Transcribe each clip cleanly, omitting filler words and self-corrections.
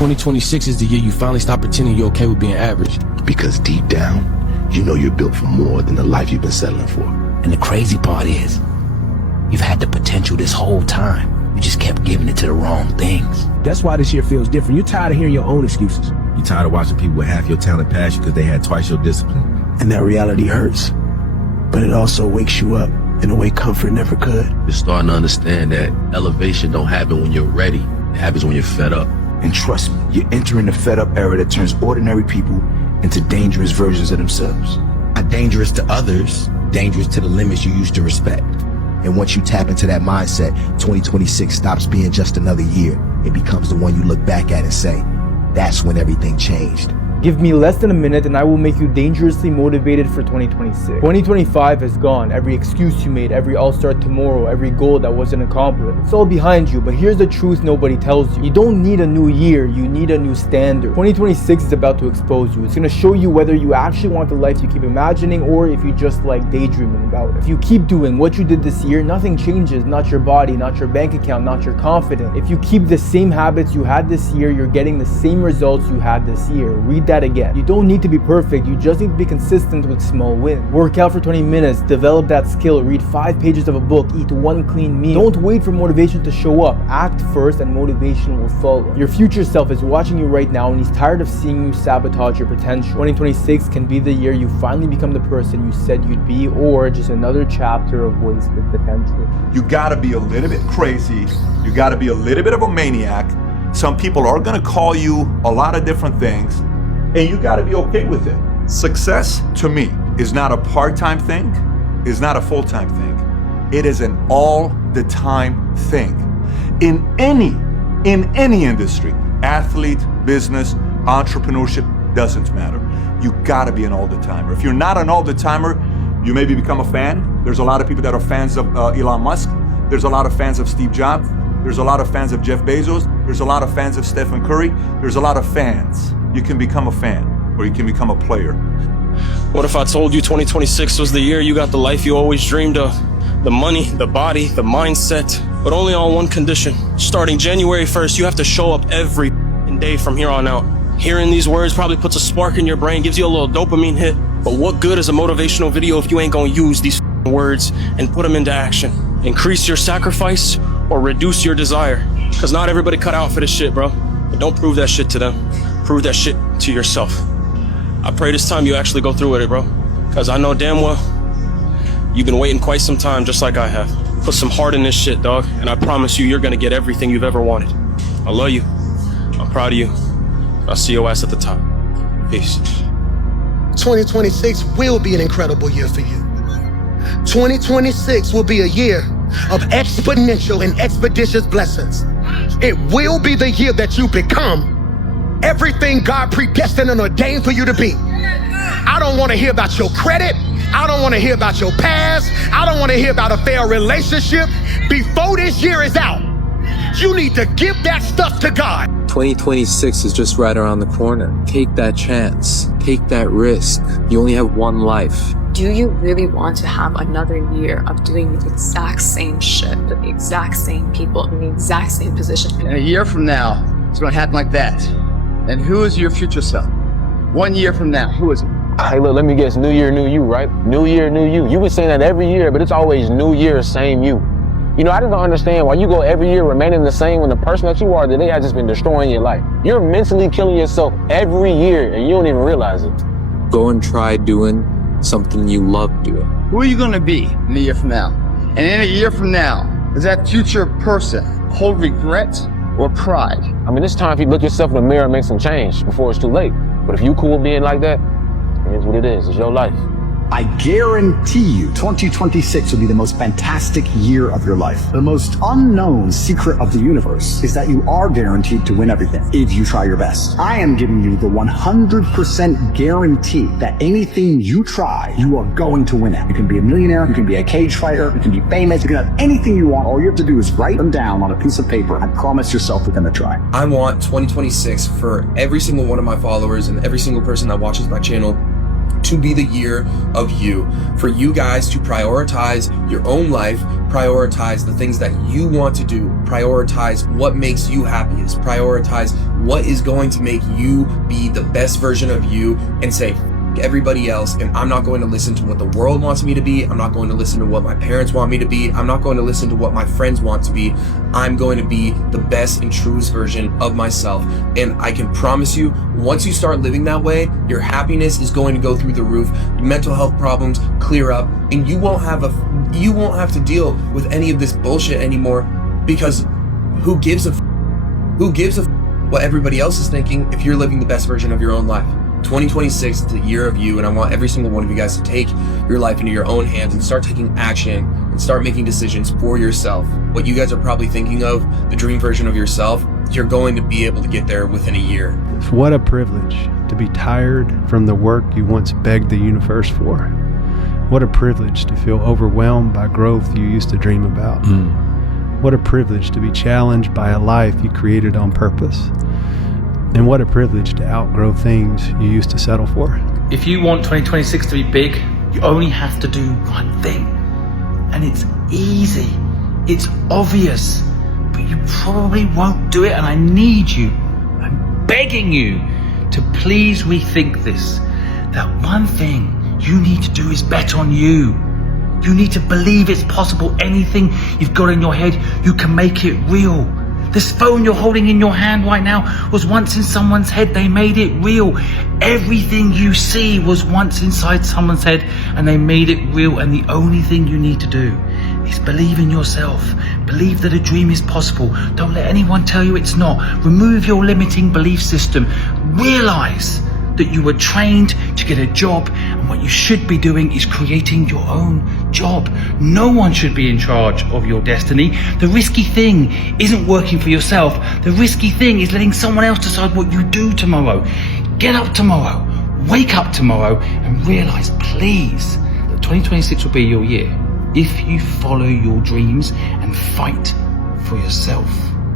2026 is the year you finally stop pretending you're okay with being average. Because deep down, you know you're built for more than the life you've been settling for. And the crazy part is, you've had the potential this whole time. You just kept giving it to the wrong things. That's why this year feels different. You're tired of hearing your own excuses. You're tired of watching people with half your talent pass you because they had twice your discipline. And that reality hurts. But it also wakes you up in a way comfort never could. You're starting to understand that elevation don't happen when you're ready. It happens when you're fed up. And trust me, you're entering the fed up era that turns ordinary people into dangerous versions of themselves. Not dangerous to others, dangerous to the limits you used to respect. And once you tap into that mindset, 2026 stops being just another year. It becomes the one you look back at and say, that's when everything changed. Give me less than a minute and I will make you dangerously motivated for 2026. 2025 is gone. Every excuse you made, every I'll start tomorrow, every goal that wasn't accomplished. It's all behind you, but here's the truth nobody tells you. You don't need a new year, you need a new standard. 2026 is about to expose you. It's gonna show you whether you actually want the life you keep imagining or if you just like daydreaming about it. If you keep doing what you did this year, nothing changes. Not your body, not your bank account, not your confidence. If you keep the same habits you had this year, you're getting the same results you had this year. Read that again. You don't need to be perfect, you just need to be consistent with small wins. Work out for 20 minutes, develop that skill, read 5 pages of a book, eat 1 clean meal. Don't wait for motivation to show up. Act first and motivation will follow. Your future self is watching you right now and he's tired of seeing you sabotage your potential. 2026 can be the year you finally become the person you said you'd be, or just another chapter of wasted potential. You gotta be a little bit crazy. You gotta be a little bit of a maniac. Some people are gonna call you a lot of different things, and you gotta be okay with it. Success, to me, is not a part-time thing, is not a full-time thing. It is an all-the-time thing. In any industry, athlete, business, entrepreneurship, doesn't matter. You gotta be an all-the-timer. If you're not an all-the-timer, you maybe become a fan. There's a lot of people that are fans of Elon Musk. There's a lot of fans of Steve Jobs. There's a lot of fans of Jeff Bezos. There's a lot of fans of Stephen Curry. There's a lot of fans. You can become a fan, or you can become a player. What if I told you 2026 was the year you got the life you always dreamed of? The money, the body, the mindset, but only on one condition. Starting January 1st, you have to show up every day from here on out. Hearing these words probably puts a spark in your brain, gives you a little dopamine hit. But what good is a motivational video if you ain't gonna use these words and put them into action? Increase your sacrifice or reduce your desire. Cause not everybody cut out for this shit, bro. But don't prove that shit to them. Prove that shit to yourself. I pray this time you actually go through with it, bro. Cause I know damn well you've been waiting quite some time, just like I have. Put some heart in this shit, dog. And I promise you, you're gonna get everything you've ever wanted. I love you. I'm proud of you. I'll see your ass at the top. Peace. 2026 will be an incredible year for you. 2026 will be a year of exponential and expeditious blessings. It will be the year that you become everything God predestined and ordained for you to be. I don't want to hear about your credit. I don't want to hear about your past. I don't want to hear about a failed relationship. Before this year is out, you need to give that stuff to God. 2026 is just right around the corner. Take that chance. Take that risk. You only have one life. Do you really want to have another year of doing the exact same shit with the exact same people in the exact same position? And a year from now, it's going to happen like that. And who is your future self? 1 year from now, who is it? Hey, look, let me guess. New year, new you, right? New year, new you. You've been saying that every year, but it's always new year, same you. You know, I just don't understand why you go every year remaining the same when the person that you are today has just been destroying your life. You're mentally killing yourself every year and you don't even realize it. Go and try doing something you love doing. Who are you going to be in a year from now? And in a year from now, does that future person hold regret or pride? I mean, it's time for you to look yourself in the mirror and make some change before it's too late. But if you cool being like that, it is what it is. It's your life. I guarantee you 2026 will be the most fantastic year of your life. The most unknown secret of the universe is that you are guaranteed to win everything if you try your best. I am giving you the 100% guarantee that anything you try, you are going to win at. You can be a millionaire, you can be a cage fighter, you can be famous, you can have anything you want. All you have to do is write them down on a piece of paper and promise yourself you're gonna try. I want 2026 for every single one of my followers and every single person that watches my channel to be the year of you. For you guys to prioritize your own life, prioritize the things that you want to do, prioritize what makes you happiest, prioritize what is going to make you be the best version of you, and say, everybody else, and I'm not going to listen to what the world wants me to be. I'm not going to listen to what my parents want me to be. I'm not going to listen to what my friends want to be. I'm going to be the best and truest version of myself. And I can promise you, once you start living that way, your happiness is going to go through the roof. Mental health problems clear up, and you won't have to deal with any of this bullshit anymore, because who gives a what everybody else is thinking if you're living the best version of your own life. 2026 is the year of you, and I want every single one of you guys to take your life into your own hands and start taking action and start making decisions for yourself. What you guys are probably thinking of, the dream version of yourself, you're going to be able to get there within a year. What a privilege to be tired from the work you once begged the universe for. What a privilege to feel overwhelmed by growth you used to dream about. What a privilege to be challenged by a life you created on purpose. And what a privilege to outgrow things you used to settle for. If you want 2026 to be big, you only have to do one thing. And it's easy. It's obvious. But you probably won't do it, and I need you, I'm begging you to please rethink this. That one thing you need to do is bet on you. You need to believe it's possible. Anything you've got in your head, you can make it real. This phone you're holding in your hand right now was once in someone's head. They made it real. Everything you see was once inside someone's head, and they made it real. And the only thing you need to do is believe in yourself. Believe that a dream is possible. Don't let anyone tell you it's not. Remove your limiting belief system. Realize that you were trained to get a job, and what you should be doing is creating your own job. No one should be in charge of your destiny. The risky thing isn't working for yourself. The risky thing is letting someone else decide what you do tomorrow. Get up tomorrow, wake up tomorrow, and realize, please, that 2026 will be your year if you follow your dreams and fight for yourself.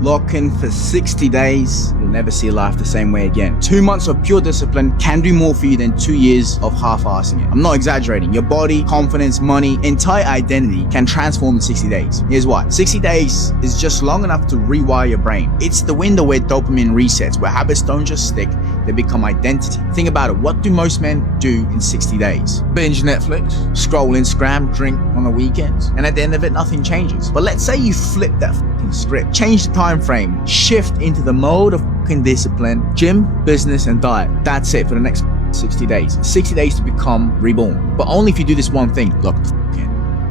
Lock in for 60 days, you'll never see life the same way again. 2 months of pure discipline can do more for you than 2 years of half-assing it. I'm not exaggerating. Your body, confidence, money, entire identity can transform in 60 days. Here's why. 60 days is just long enough to rewire your brain. It's the window where dopamine resets, where habits don't just stick, they become identity. Think about it. What do most men do in 60 days? Binge Netflix, scroll Instagram, drink on the weekends, and at the end of it, nothing changes. But let's say you flip that script, change the time frame, shift into the mode of discipline, gym, business, and diet. That's it for the next 60 days. 60 days to become reborn. But only if you do this one thing. Look,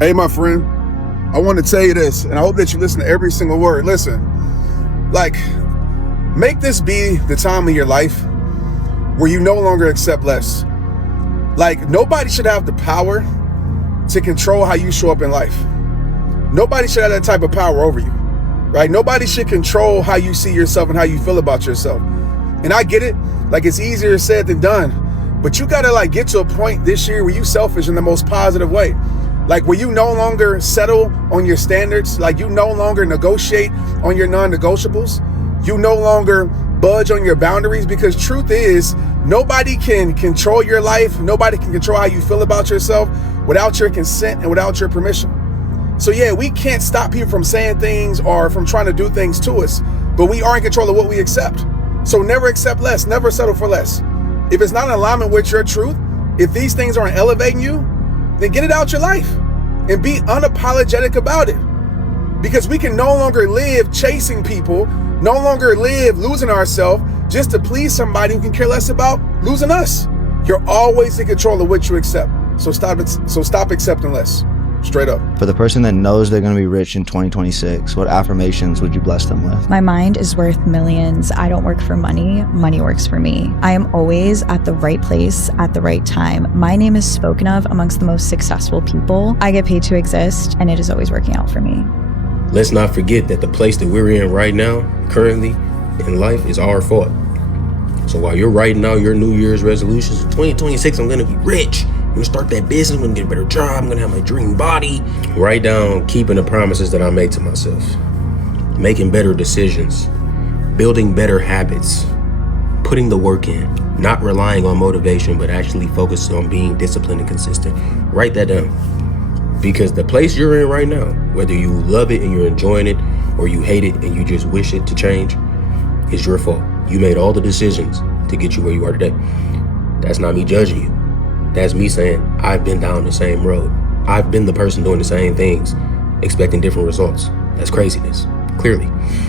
hey, my friend, I want to tell you this, and I hope that you listen to every single word. Listen, make this be the time of your life where you no longer accept less. Nobody should have the power to control how you show up in life. Nobody should have that type of power over you. Right? Nobody should control how you see yourself and how you feel about yourself. And I get it. It's easier said than done. But you gotta get to a point this year where you selfish in the most positive way. Where you no longer settle on your standards. You no longer negotiate on your non-negotiables. You no longer budge on your boundaries, because truth is, nobody can control your life. Nobody can control how you feel about yourself without your consent and without your permission. So yeah, we can't stop people from saying things or from trying to do things to us, but we are in control of what we accept. So never accept less, never settle for less. If it's not in alignment with your truth, if these things aren't elevating you, then get it out your life and be unapologetic about it. Because we can no longer live chasing people, no longer live losing ourselves just to please somebody who can care less about losing us. You're always in control of what you accept. So stop accepting less. Straight up. For the person that knows they're going to be rich in 2026, what affirmations would you bless them with? My mind is worth millions. I don't work for money. Money works for me. I am always at the right place at the right time. My name is spoken of amongst the most successful people. I get paid to exist, and it is always working out for me. Let's not forget that the place that we're in right now, currently in life, is our fault. So while you're writing out your New Year's resolutions, in 2026, I'm going to be rich. I'm gonna start that business, I'm gonna get a better job, I'm gonna have my dream body. Write down keeping the promises that I made to myself, making better decisions, building better habits, putting the work in. Not relying on motivation, but actually focusing on being disciplined and consistent. Write that down. Because the place you're in right now, whether you love it and you're enjoying it, or you hate it and you just wish it to change, is your fault. You made all the decisions to get you where you are today. That's not me judging you. That's me saying, I've been down the same road. I've been the person doing the same things, expecting different results. That's craziness, clearly.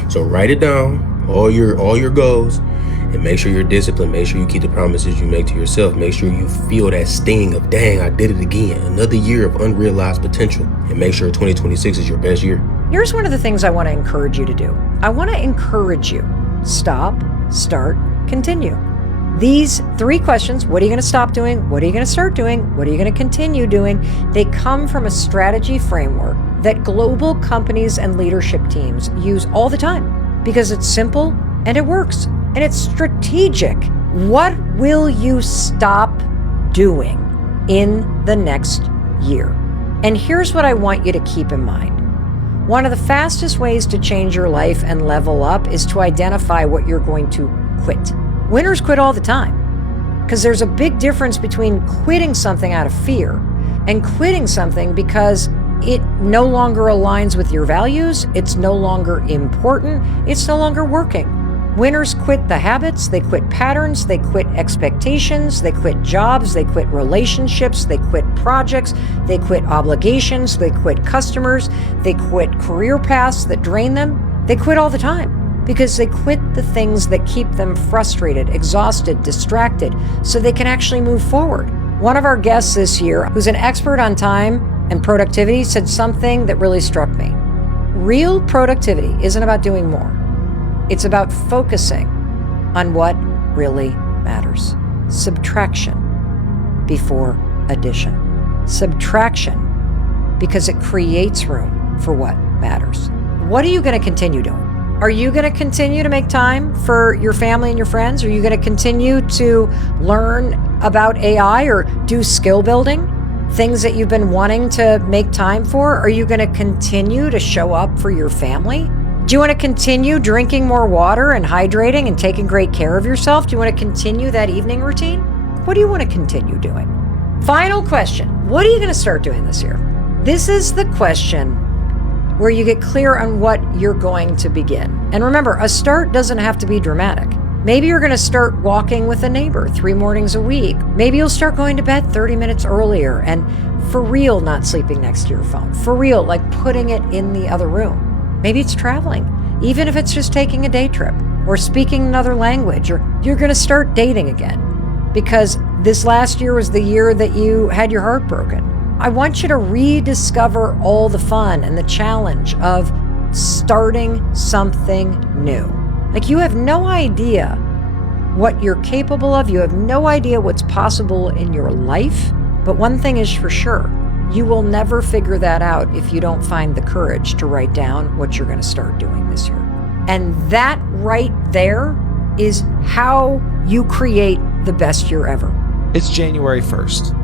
So write it down, all your goals, and make sure you're disciplined. Make sure you keep the promises you make to yourself. Make sure you feel that sting of, dang, I did it again. Another year of unrealized potential. And make sure 2026 is your best year. Here's one of the things I want to encourage you to do. I want to encourage you. Stop, start, continue. These 3 questions, what are you going to stop doing? What are you going to start doing? What are you going to continue doing? They come from a strategy framework that global companies and leadership teams use all the time because it's simple and it works. And it's strategic. What will you stop doing in the next year? And here's what I want you to keep in mind. One of the fastest ways to change your life and level up is to identify what you're going to quit. Winners quit all the time because there's a big difference between quitting something out of fear and quitting something because it no longer aligns with your values, it's no longer important, it's no longer working. Winners quit the habits, they quit patterns, they quit expectations, they quit jobs, they quit relationships, they quit projects, they quit obligations, they quit customers, they quit career paths that drain them. They quit all the time because they quit the things that keep them frustrated, exhausted, distracted, so they can actually move forward. One of our guests this year, who's an expert on time and productivity, said something that really struck me. Real productivity isn't about doing more. It's about focusing on what really matters. Subtraction before addition. Subtraction because it creates room for what matters. What are you going to continue doing? Are you going to continue to make time for your family and your friends? Are you going to continue to learn about AI or do skill building? Things that you've been wanting to make time for? Are you going to continue to show up for your family? Do you want to continue drinking more water and hydrating and taking great care of yourself? Do you want to continue that evening routine? What do you want to continue doing? Final question. What are you going to start doing this year? This is the question where you get clear on what you're going to begin. And remember, a start doesn't have to be dramatic. Maybe you're going to start walking with a neighbor 3 mornings a week. Maybe you'll start going to bed 30 minutes earlier and for real not sleeping next to your phone. For real, like putting it in the other room. Maybe it's traveling, even if it's just taking a day trip or speaking another language, or you're going to start dating again because this last year was the year that you had your heart broken. I want you to rediscover all the fun and the challenge of starting something new. Like you have no idea what you're capable of. You have no idea what's possible in your life. But one thing is for sure. You will never figure that out if you don't find the courage to write down what you're going to start doing this year. And that right there is how you create the best year ever. It's January 1st.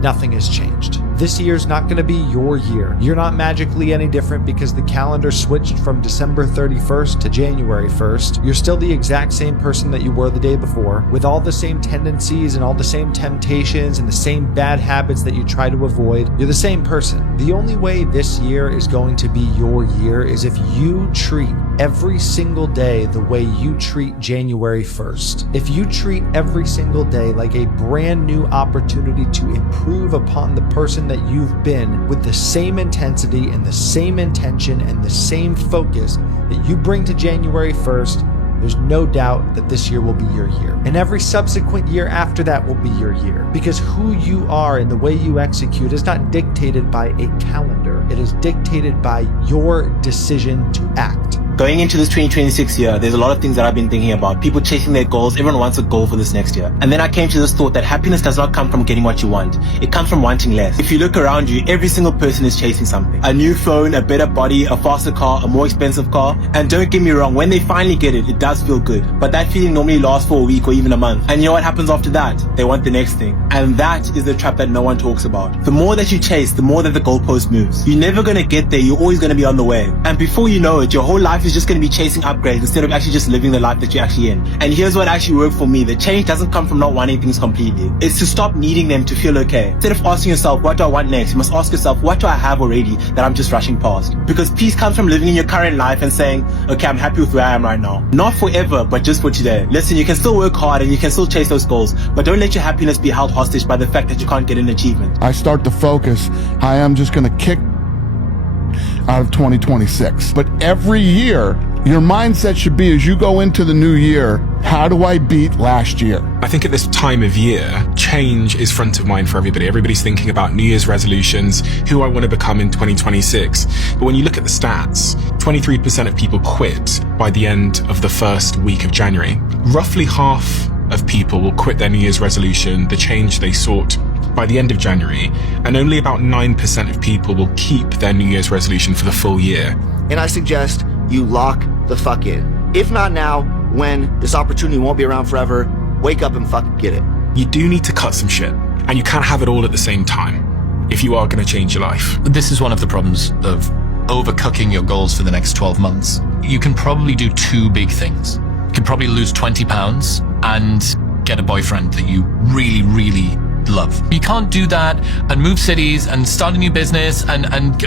Nothing has changed. This year's not going to be your year. You're not magically any different because the calendar switched from December 31st to January 1st. You're still the exact same person that you were the day before, with all the same tendencies and all the same temptations and the same bad habits that you try to avoid. You're the same person. The only way this year is going to be your year is if you treat every single day the way you treat January 1st. If you treat every single day like a brand new opportunity to improve upon the person that you've been with the same intensity and the same intention and the same focus that you bring to January 1st, there's no doubt that this year will be your year. And every subsequent year after that will be your year. Because who you are and the way you execute is not dictated by a calendar. It is dictated by your decision to act. Going into this 2026 year, there's a lot of things that I've been thinking about. People chasing their goals. Everyone wants a goal for this next year. And then I came to this thought that happiness does not come from getting what you want. It comes from wanting less. If you look around you, every single person is chasing something. A new phone, a better body, a faster car, a more expensive car. And don't get me wrong, when they finally get it, it does feel good. But that feeling normally lasts for a week or even a month. And you know what happens after that? They want the next thing. And that is the trap that no one talks about. The more that you chase, the more that the goalpost moves. You're never going to get there. You're always going to be on the way. And before you know it, your whole life is is just going to be chasing upgrades instead of actually just living the life that you're actually in. And here's what actually worked for me. The change doesn't come from not wanting things completely. It's to stop needing them to feel okay. Instead of asking yourself, what do I want next? You must ask yourself, what do I have already that I'm just rushing past? Because peace comes from living in your current life and saying, okay, I'm happy with where I am right now. Not forever, but just for today. Listen, you can still work hard and you can still chase those goals, but don't let your happiness be held hostage by the fact that you can't get an achievement. I start to focus, I am just going to kick out of 2026. But every year, your mindset should be, as you go into the new year, how do I beat last year? I think at this time of year, change is front of mind for everybody. Everybody's thinking about New Year's resolutions, who I want to become in 2026. But when you look at the stats, 23% of people quit by the end of the first week of January. Roughly half of people will quit their New Year's resolution, the change they sought, by the end of January, and only about 9% of people will keep their New Year's resolution for the full year. And I suggest you lock the fuck in. If not now, when this opportunity won't be around forever, wake up and fucking get it. You do need to cut some shit, and you can't have it all at the same time if you are going to change your life. This is one of the problems of overcooking your goals for the next 12 months. You can probably do two big things. You can probably lose 20 pounds and get a boyfriend that you really, really love. You can't do that and move cities and start a new business and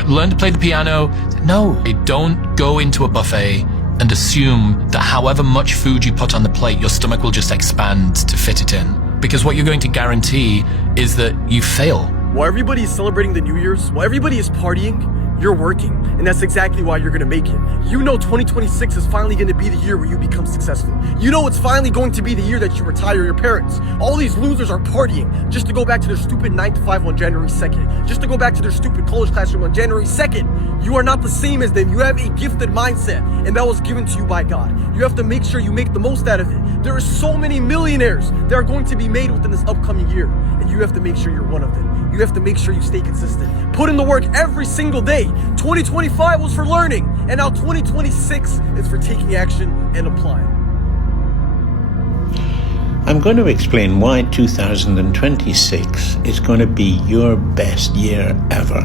learn to play the piano. No, don't go into a buffet and assume that however much food you put on the plate, your stomach will just expand to fit it in. Because what you're going to guarantee is that you fail. While everybody is celebrating the New Year's, while everybody is partying, you're working, and that's exactly why you're gonna make it. You know 2026 is finally gonna be the year where you become successful. You know it's finally going to be the year that you retire your parents. All these losers are partying just to go back to their stupid 9 to 5 on January 2nd, just to go back to their stupid college classroom on January 2nd. You are not the same as them. You have a gifted mindset, and that was given to you by God. You have to make sure you make the most out of it. There are so many millionaires that are going to be made within this upcoming year, and you have to make sure you're one of them. You have to make sure you stay consistent. Put in the work every single day. 2025 was for learning, and now 2026 is for taking action and applying. I'm going to explain why 2026 is going to be your best year ever.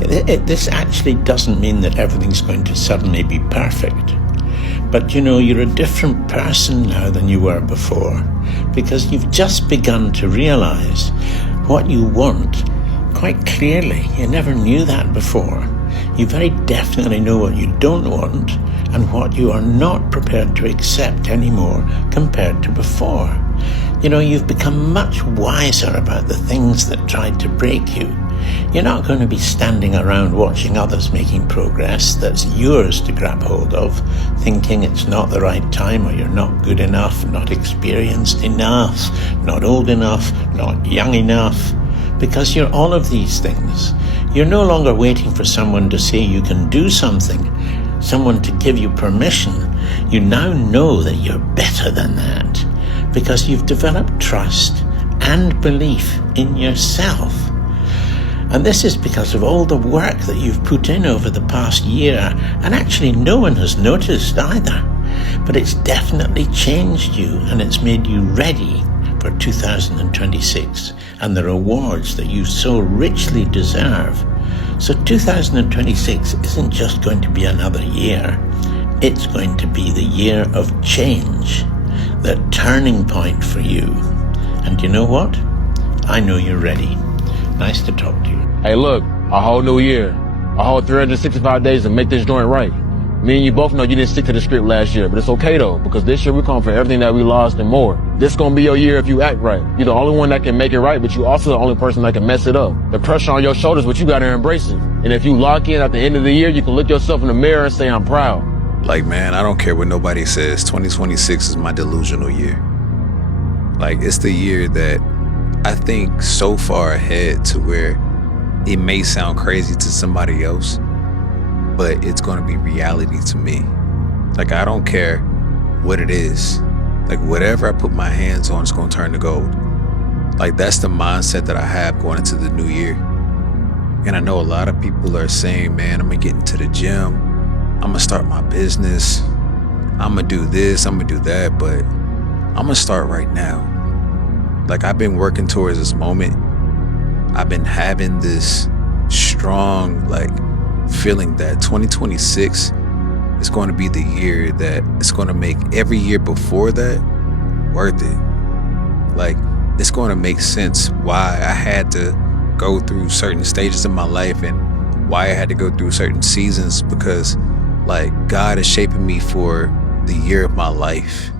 This actually doesn't mean that everything's going to suddenly be perfect. But you know, you're a different person now than you were before, because you've just begun to realize what you want quite clearly. You never knew that before. You very definitely know what you don't want and what you are not prepared to accept anymore compared to before. You know, you've become much wiser about the things that tried to break you. You're not going to be standing around watching others making progress that's yours to grab hold of, thinking it's not the right time, or you're not good enough, not experienced enough, not old enough, not young enough, because you're all of these things. You're no longer waiting for someone to say you can do something, someone to give you permission. You now know that you're better than that, because you've developed trust and belief in yourself. And this is because of all the work that you've put in over the past year, and actually no one has noticed either. But it's definitely changed you, and it's made you ready for 2026 and the rewards that you so richly deserve. So 2026 isn't just going to be another year. It's going to be the year of change, the turning point for you. And you know what? I know you're ready. Nice to talk to you. Hey, look, a whole new year, a whole 365 days to make this joint right. Me and you both know you didn't stick to the script last year, but it's okay though, because this year we come for everything that we lost and more. This is gonna be your year if you act right. You're the only one that can make it right, but you're also the only person that can mess it up. The pressure on your shoulders, but you gotta embrace it. And if you lock in at the end of the year, you can look yourself in the mirror and say, I'm proud. Like, man, I don't care what nobody says. 2026 is my delusional year. Like, it's the year that I think so far ahead to where it may sound crazy to somebody else, but it's going to be reality to me. Like, I don't care what it is. Like, whatever I put my hands on is going to turn to gold. Like, that's the mindset that I have going into the new year. And I know a lot of people are saying, man, I'm going to get into the gym. I'm going to start my business. I'm going to do this, I'm going to do that, but I'm going to start right now. Like, I've been working towards this moment. I've been having this strong, like, feeling that 2026 is going to be the year that it's going to make every year before that worth it. Like, it's going to make sense why I had to go through certain stages in my life and why I had to go through certain seasons, because like God is shaping me for the year of my life.